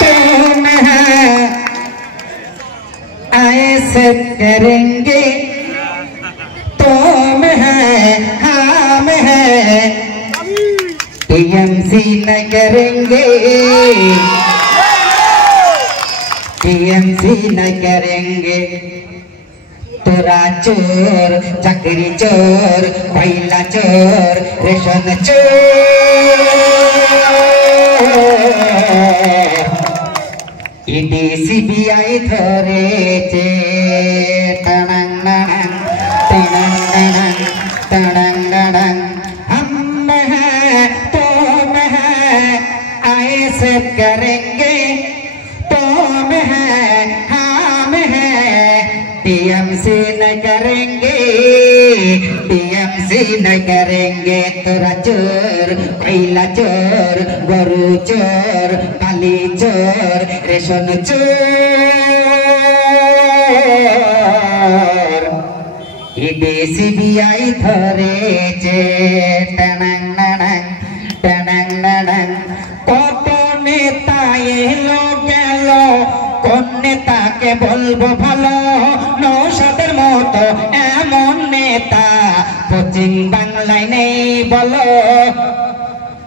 तुम ऐसे करेंगे तुम हम टीएमसी न करेंगे टीएमसी न करेंगे तोरा चोर चाकरी चोर कोयला चोर रेशन चोर ईडी सीबीआई धरेছে टणंग टणंग टणंग टणंग हम हैं तुम हैं ऐसे करेंगे तुम हैं हम हैं टीएमसी न करेंगे टीएमसी न करेंगे तोरा चोर कोयला चोर गरु चोर काली चोर रेशन चोर ईडी सीबीआई धरेছে टणंग टणंग टणंग কত নেতা এলো গেল কোন নেতাকে বলবো ভালো নওশাদের মতো এমন নেতা পশ্চিম বাংলায় নেই বলো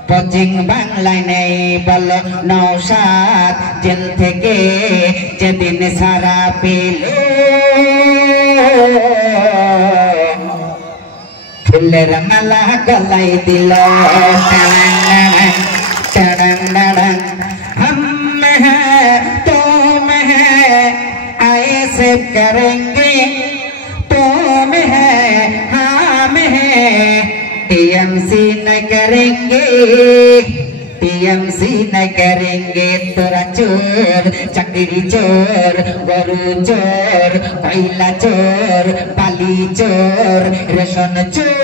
পশ্চিম বাংলায় নেই বলো নওশাদ জেল থেকে যেদিন সারা পেল ফুলের মালা গলায় দিল टड़ंग टड़ंग हम हैं तुम हैं ऐसे करेंगे तुम हैं हम हैं टीएमसी न करेंगे टीएमसी न करेंगे तोरा चोर चाकरी चोर गरु चोर कोयला चोर बाली चोर रेशन चोर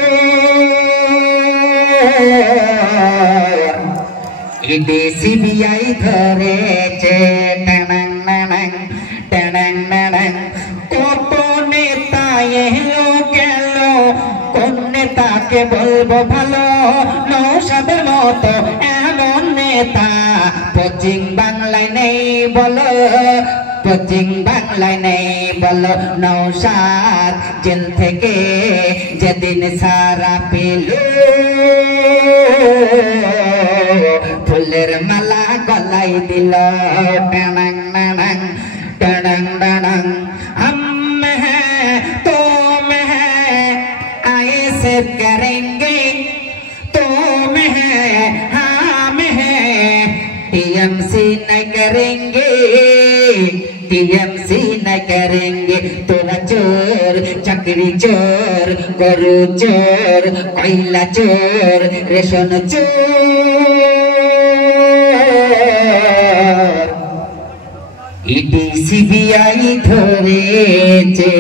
ईडी सीबीआई धरेছে टणंग टणंग टणंग टणंग কত নেতা এলো গেল কোন নেতাকে বলবো ভালো নওশাদের মতো এমন নেতা পশ্চিম বাংলায় নেই বলো পশ্চিম বাংলায় নেই বলো নওশাদ জেল থেকে যেদিন সারা পেল ফুলের মালা গলায় দিল टणंग टणंग टणंग टणंग हम हैं तुम हैं ऐसे करेंगे तुम हैं हम हैं टीएमसी न करेंगे टीएमसी न करेंगे तोरा चोर चाकरी चोर गरु चोर कोयला चोर रेशन चोर ईडी सीबीआई धरेছে